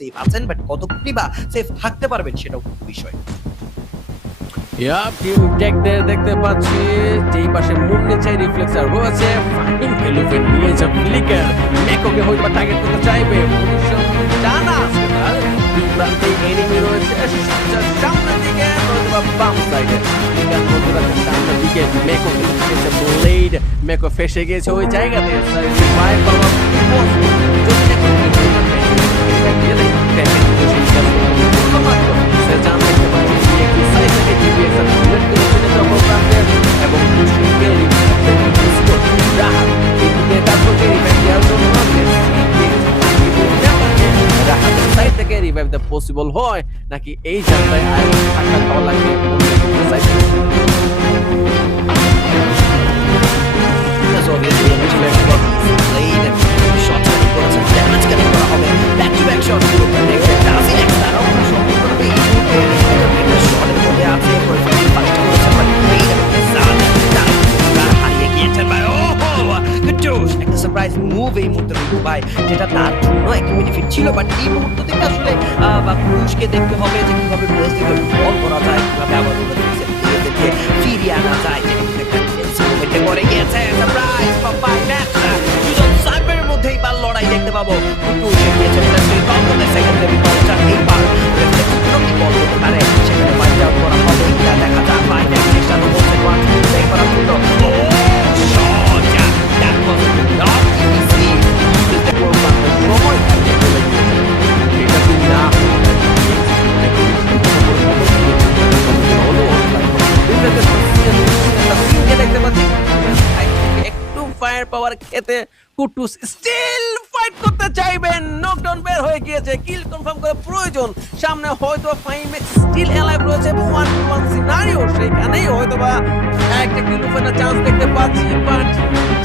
Safe আছেন, but কতটুকুই বা safe থাকতে পারবেন সেটাও কিন্তু বিষয়। টিম টেকদের দেখতে পাচ্ছি যেই পাশে মুন নিচে রিফ্লেক্সার রয়েছে, ফাহিম কেলুফেন নিয়েছে ফ্লিকার, মেকোকে হয়তো বা টার্গেট করতে চাইবে, পজিশন জানা আছে তার, দুই প্রান্তে এনিমি রয়েছে, সামনের দিকে হয়তো বা বাম সাইডে, ফ্লিকার নজর রাখছে সামনের দিকে, মেকো কিন্তু নিয়েছে ব্লেড, মেকো ফেসে গিয়েছে ওই জায়গাতে, ফায়ার পাওয়া যদি একটু দিয়ে দেয়, সে জান দেখতে পাচ্ছি একটি সাইড থেকে টিভিএস এর বুলেট করেছিল যখন প্রান্তের এবং মুশরিককে রাহাত এদিকে তারপর যে রিভাইভ দেওয়ার জন্য রাহাতের সাইড থেকে রিভাইভ দেওয়া পসিবল হয় নাকি এই জায়গায় আর টাকা খাওয়া লাগবে side obviously initially got easy played and shots that he got some damage getting করা হবে back to back shot গুলো connected দাসি নেক্সট তারাও শট করবে এই মুহূর্তে শটের মধ্যে আছে পারফেক্টলি ফাস্ট করেছে বাট প্লেড এবং সান তার হারিয়ে গিয়েছেন ভাই গুড জোশ একটা সারপ্রাইজ মুভ এই মুহূর্তে ভাই যেটা তার জন্য একটা বেনিফিট ছিল বাট এই মুহূর্তে থেকে আসলে বা ক্রুশকে দেখতে হবে যে কিভাবে প্লেস থেকে বল করা যায় কিভাবে আবার প্লেসেরকে ফিরিয়ে আনা যায় যেটা কিন্তু করে গিয়েছে সারপ্রাইজ পাপাই ম্যাচ দুজন সাইবের মধ্যেই বার লড়াই দেখতে পাবো কুকুর গিয়েছে প্লাস এই বলতে সেকেন্ডারি বলটা এইবার রিফ্লেক্স গুলো কি বল করতে পারে সেখানে ফাইট আউট করা হবে এটা দেখা যায় ফাইনাল চেষ্টা তো করতে ওয়ান প্লে করার জন্য ও shot that was not easy দিতে করব সময় থাকে বলে এটা কি না দেখতে পাচ্ছি একটু ফায়ার পাওয়ার খেতে কুটুস স্টিল ফাইট করতে চাইবেন, নকডাউন বের হয়ে গিয়েছে, কিল কনফার্ম করা প্রয়োজন, সামনে হয়তো ফাইমেক্স স্টিল অ্যালাইভ রয়েছে এবং 1v1 সিনারিও সেখানেই হয়তো বা একটা কিল ওফেনার চান্স দেখতে পাচ্ছি বাট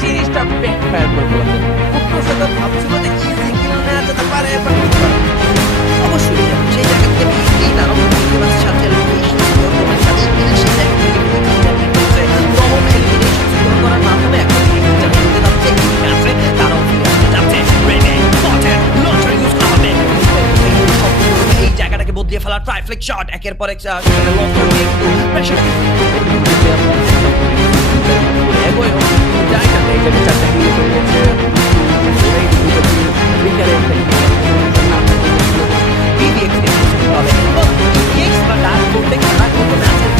জিনিসটা ব্যাক ফায়ার করে বলতে কুটুস তো ভাবছিল যে ইজি কিল নেওয়া যেতে পারে অবশ্যই সেই জায়গা থেকে এই নারম দেখতে পাচ্ছি সাথে এলিমিনেশন তোমার সাথে সেই জায়গা থেকে কমন এলিমিনেশন করার মাধ্যমে এখন জানিয়ে যাচ্ছে আছে তারাও ফিরে আসতে যাচ্ছে রেডি পটেন লঞ্চার ইউজ করা হবে এই জায়গাটাকে বদলিয়ে ফেলা ট্রাইফ্লিক শট একের পর এক সেখানে লক করে দিয়ে কিন্তু প্রেসার এগোয় জায়গা নেই যে চারটা হিল করেছে এই দুটো ফিকারে বিবিএক্স দেখতে হবে বিবিএক্স বা ডার্ক করতে খেলা করতে ম্যাচের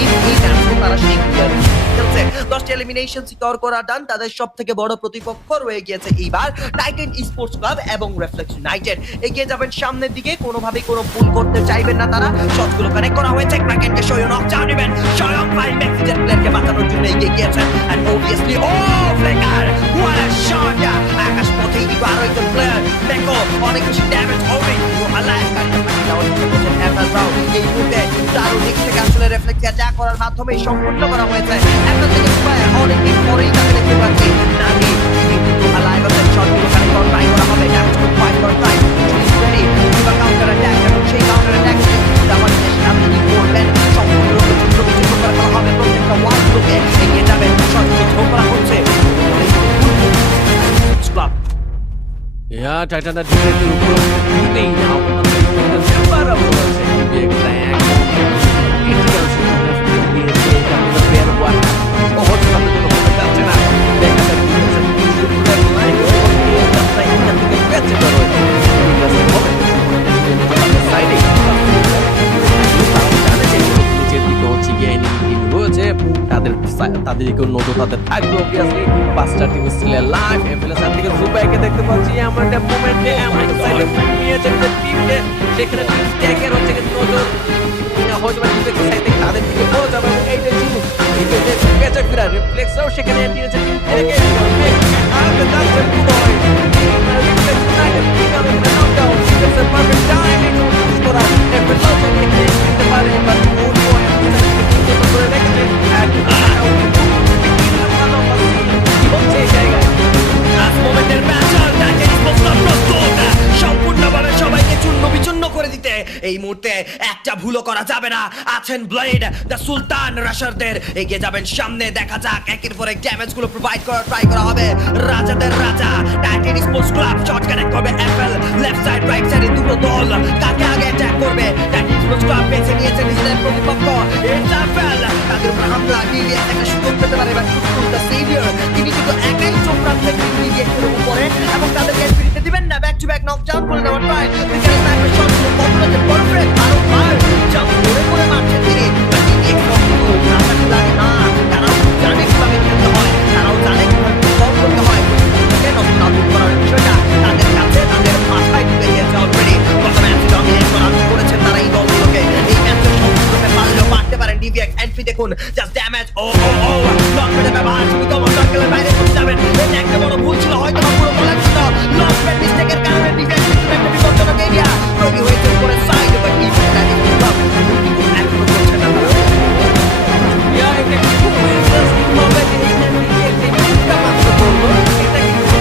এই ম্যাচে তারা সেই খেলছে 10টি এলিমিনেশন সিকিউর করা ডান তাদের সবথেকে বড় প্রতিপক্ষ রয়ে গিয়েছে এইবার টাইটান স্পোর্টস ক্লাব এবং রিফ্লেক্স ইউনাইটেড এগিয়ে যাবেন সামনের দিকে কোনোভাবেই কোনো ভুল করতে চাইবেন না তারা শটগুলো কানেক্ট করা হয়েছে ক্র্যাকেনকে স্বয়ং অফ চাও নেবেন স্বয়ং ফাইভ ম্যাক্সিজের প্লেয়ারকে বাঁচানোর জন্য এগিয়ে গিয়েছেন এন্ড obviously ফ্লেকার what a shot আকাশ পথেই কিন্তু আরো একজন প্লেয়ার দেখো অনেক বেশি ড্যামেজ হবে ও আলাইভ এই মুহূর্তে তারও দিক থেকে আসলে রিফ্লেক্স যা করার মাধ্যমে সম্পূর্ণ করা হয়েছে একটা থেকে অনেকদিন পরেই তাকে দেখতে পাচ্ছি নাকি কিন্তু আলাইভ আছে শটগুলো কানেক্ট করা ট্রাই করা হবে ড্যামেজ করে ফাইট করা ট্রাই রেডি কিংবা কাউন্টার অ্যাটাক এবং সেই কাউন্টার অ্যাটাক আমার চেষ্টা আপনি করবেন সম্পূর্ণরূপে যুদ্ধ বিযুদ্ধ করা হবে প্রত্যেকটা ওয়ার্ডগুলোকে এগিয়ে যাবেন শটগুলো থ্রো করা হচ্ছে ক্লাব টাইটানটা ডিফেন্সের উপর দিতেই না আপনারা বলছে বিগ ব্যাক ক্রিটিক্যাল সিচুয়েশন দিয়েছে এটা বের হওয়া বহুত সামনে কোনো হতে যাচ্ছে না দেখা যাক তাদেরকেও নজর তাদের থাকবে অবভিয়াসলি পাঁচটা টিম স্টিল লাইভ এফএলএস আর থেকে জুবাইকে দেখতে পাচ্ছি আমরা একটা মোমেন্টে আমরা সাইডে নিয়েছে টিমকে সেখানে টিম ট্যাগের হচ্ছে নজর হয়তো ডিফেন্স সাইড থেকে তাদের দিকে বল যাবে এবং এইটা ছিল ডিফেন্সের পেছনে ফিরা রিফ্লেক্সও সেখানে নিয়েছে টিম ট্যাগে আর যাচ্ছে পুরোই রিফ্লেক্স ইউনাইটেড টিম নকডাউন ডিফেন্সের পারফেক্ট টাইমিং ইউজ করা এফএলএস এখানে দিতে পারে বাট ওর পয়েন্ট করে রেখেছে সম্পূর্ণভাবে সবাইকে চূর্ণ বিচূর্ণ করে দিতে এই মুহূর্তে একটা ভুলও করা যাবে না। আছেন ব্লেড, দ্য সুলতান রাশারদের এগিয়ে যাবেন সামনে। দেখা যাক একের পর এক ড্যামেজ গুলো প্রোভাইড করার ট্রাই করা হবে। রাজাদের রাজা Titan sports club shot connect করবে এফএল। লেফট সাইড রাইট সাইডে দুটো দল কাকে আগে অ্যাটাক করবে। টাইটান স্পোর্টস ক্লাব বেছে নিয়েছে নিজেদের প্রতিপক্ষ ইটস এফএল। তাদের উপর হামলা নিয়ে একটা সুযোগ পেতে পারে। এবার দ্য সেভিয়ার তিনি কিন্তু একাই চোখ রাখতে দিয়ে উপরে এবং তাদেরকে ফিরিতে দিবেন না। ব্যাক টু ব্যাক নকডাউন করে দেওয়ার ট্রাই। এখানে স্নাইপার শট কতটা পারফেক্ট আর আর জাম্প করে করে মারছেন তিনি। বাকি একটু রাজা জানে না, তারাও জানে কিভাবে খেলতে হয়, তারাও জানে কিভাবে কম করতে হয়। নষ্ট আউট করার বিষয়টা তাদের কাছে তাদের মাথায় ঢুকে গিয়েছে অলরেডি। গত ম্যাচে ডমিনেট করেছেন তারা এই দলগুলোকে। এই ম্যাচে সম্পূর্ণরূপে পারলেও পারতে পারেন ডিভিএক্স। এন্ট্রি দেখুন, জাস্ট ড্যামেজ। ও লক করে ব্যবহার তুমি তো সার্কেলের বাইরে চলে যাবেন। এটা একটা বড় ভুল ছিল, হয়তো বা পুরো বলার ছিল। লক প্যাড মিস্টেকের কারণে ডিফেন্স একটা বিপজ্জনক এরিয়া তৈরি হয়েছে উপরে side. But even that is lock এখনো করছে না তারা। ইয়া, এটা কি খুব ইন্টারেস্টিং হবে যে এইখান থেকে যে মুহূর্তটা মাত্র করলো, এটা কিন্তু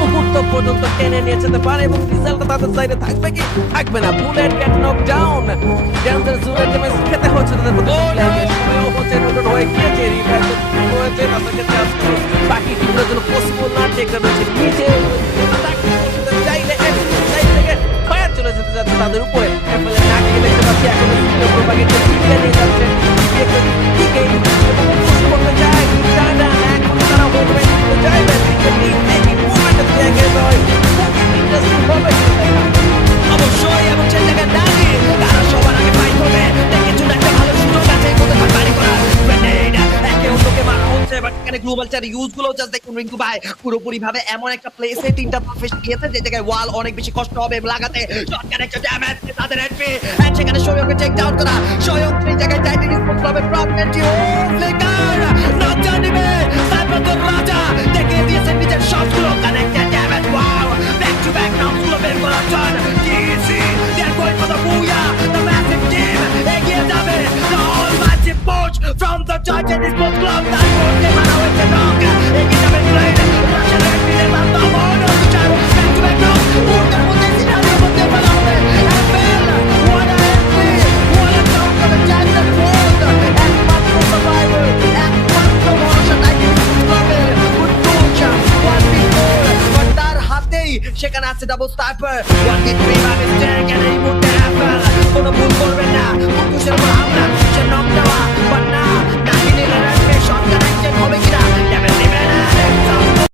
মুহূর্ত পর্যন্ত টেনে নিয়ে যেতে পারে এবং রেজাল্টটা তাদের সাইডে থাকবে কি থাকবে না। Bullet get knock down, dancer জুলের ড্যামেজ খেতে হচ্ছে তাদের প্রতি প্লেয়ারকে। সময়ও হচ্ছে নোট হয়ে গিয়েছে, রিভাইভ হয়েছে তাদেরকে চান্স। বাকি টিমের জন্য পসিবল না, টেকটা রয়েছে নিচে। চাইলে সাইড থেকে ফায়ার চলে যেতে যাচ্ছে তাদের উপরে। এফএলের নাকে দেখতে পাচ্ছি এখন প্রোপাগেন্ডে টিকে নিয়ে যাচ্ছে টিকে এবং পুশ করতে চায় টানা। এখন তারা মুভমেন্ট করতে চাইবে টিম দেখি মুভমেন্ট দেখে যায়। ইন্টারেস্টিং হবে দেখা অবশ্যই, এবং সেই জায়গায় দাঁড়িয়ে তারা সবার আগে ফাইট করবে। দেখেছো একটা ভালো সুযোগ আছে এই মধ্যে বাড়ি করা গ্রেনেড একে অন্যকে মারা হচ্ছে। বাট এখানে গ্লোবাল চার ইউজ গুলো জাস্ট দেখুন রিঙ্কু ভাই পুরোপুরি ভাবে এমন একটা প্লেসে তিনটা পারফেক্ট গিয়েছে যে জায়গায় ওয়াল অনেক বেশি কষ্ট হবে লাগাতে। শটগান একটা ড্যামেজ তাদের এন্ট্রি এন্ড সেখানে সয়ংকে চেক ডাউন করা। সয়ং সেই জায়গায় টাইটান স্পোর্টস ক্লাবের প্রবলেম ও ফ্লিকার রাজা নিবে সাইবারদের রাজা দেখে দিয়েছেন নিজের শটগুলো connected damage. Wow, back to back knocks গুলো বের করার জন্য DC they are going for the booyah. The massive team এগিয়ে যাবে। The almighty push from the Titan Sports Club তার মধ্যে মারা হয়েছে নক। এগিয়ে যাবে ব্লেড রাশার এন্ট্রির মাধ্যমে মনে হচ্ছে ব্যাক টু ব্যাক নক মুহূর্তের মধ্যে সিনারিওর মধ্যে ফেলা হবে। FL one entry one down করে টাইটান ফোর্স একমাত্র সার্ভাইভার একমাত্র ভরসা টাইটান স্পোর্টস ক্লাবের উদ্যোগা ওয়ান বিফোর। বাট তার হাতেই সেখানে আছে double sniper. One get revive স্টেক এন্ড এই মুহূর্তে এফএল কোনো ভুল করবেন না। কুকুশের উপর হামলা, কুকুশের নক দেওয়া। বাট না